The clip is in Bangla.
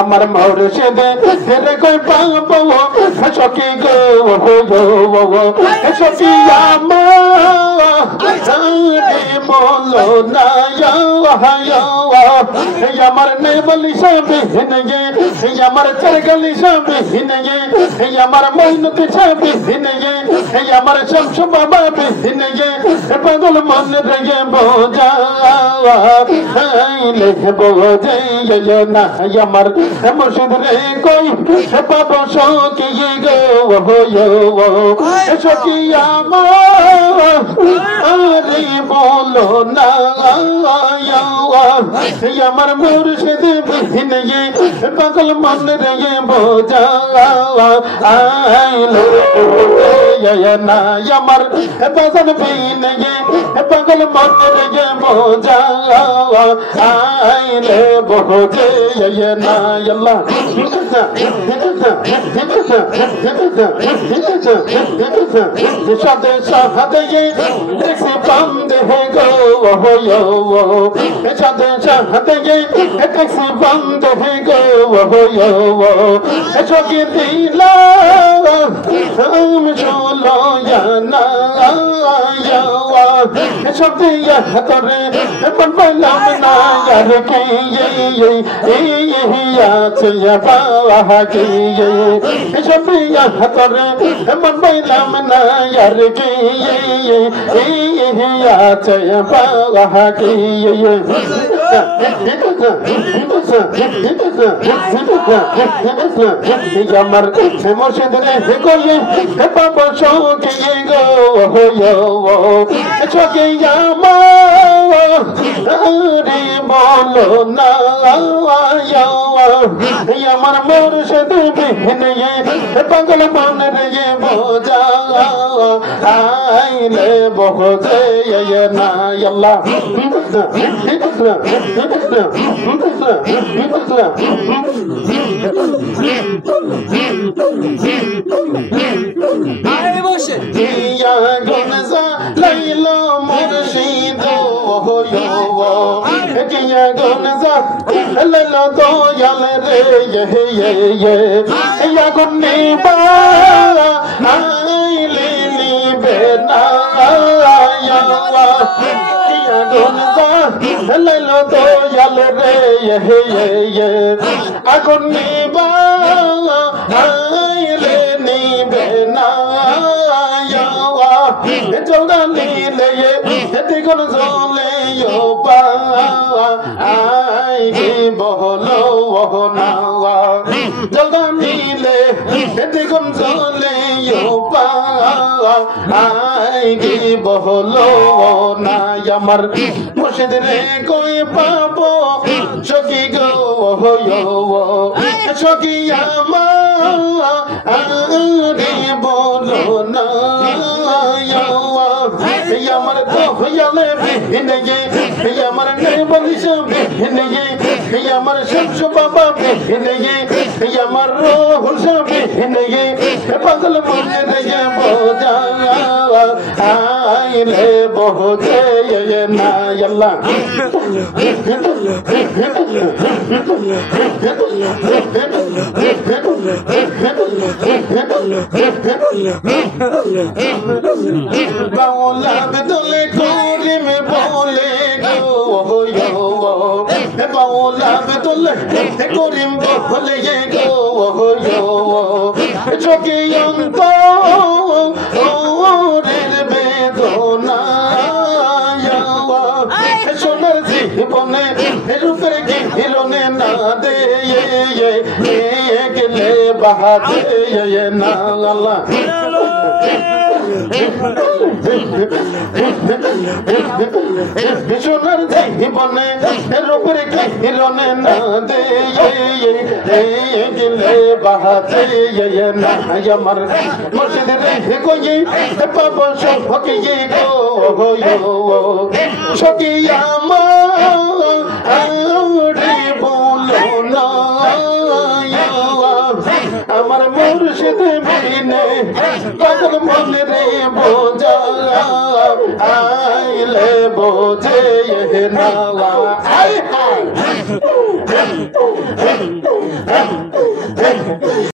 আমার মুর্শিদে তেরে কই পাবো সখী গো সখী বলো না আমার নেবলি সবে নেগে আমার চরগলি সবে নেগে আমার মইনুত সবে নেগে আমার শামসু বাবা নেগে পাগল মন রেগে বোঝা লিখবো যে না আমার মুর্শিদ রে কই পাবো সখী গো সখী আরে বলো না আমার মুর্শিদ নেগে পাগল মন রেগে বোঝা আইলো না আমার বাজান নেগে পাগল মন রেগে বোঝা আইলে বোঝে না আল্লাহ সাথে সাথে দেখি বান্দে গো সাথে সাথে দেখি বান্দে গো চোখে দিলা চলো না সত্যি তোরে মন পেলাম না यार के ये আছে বাবা কে সপিয়া তোরে মন পেলাম না यार के ये আছে বাবা কে আমার মুর্শিদ রে কই বাবা চোখে গো চোখে রে বলো না আমার মুর্শিদ বিনে পাগল মন রে বোঝা আইলে বোঝে না আল্লাহ দিয়া গুনজা লাইলো মুর্শিদ কিয়া গুনজা লাইলো দয়াল রে ইয়া গুন্নি বা আইলি নিবে না কিয়া গুনজা লাইলো দয়াল রে আগুন্নি বা আইলি নিবে না জলদা নীলে দিগল জলে পা আই বহলো না জলদা নীলে দিগল জলে পা আই বহলো না আমার মুর্শিদ রে কই পাবো সখী গো সখী আমারে বলো না আমার দয়ালে বিনে আমার নেবলিশ বিনে আমার শামসু বাবা বিনে আমার রোহুল বিনে পাগল মনে রে বোঝা আইলে বোঝে না আল্লাহ বাউলা বেদলে করিম বলে গো বাউলা বেদলে করিম বলে গো চোখে অন্তরের বেদনা সোনার জীবনে রূপের গিরনে না দে গেলে বাহাদে না আল্লাহ সোনার জীবনে রূপের গিরনে না দে গেলে বাহাদে না আমার মুর্শিদ রে কই পাবো সখী গো সখী আমারে বলো না আমার মুর্শিদ বিনে পাগল মন রে বোঝা আইলে बोझे ये नावा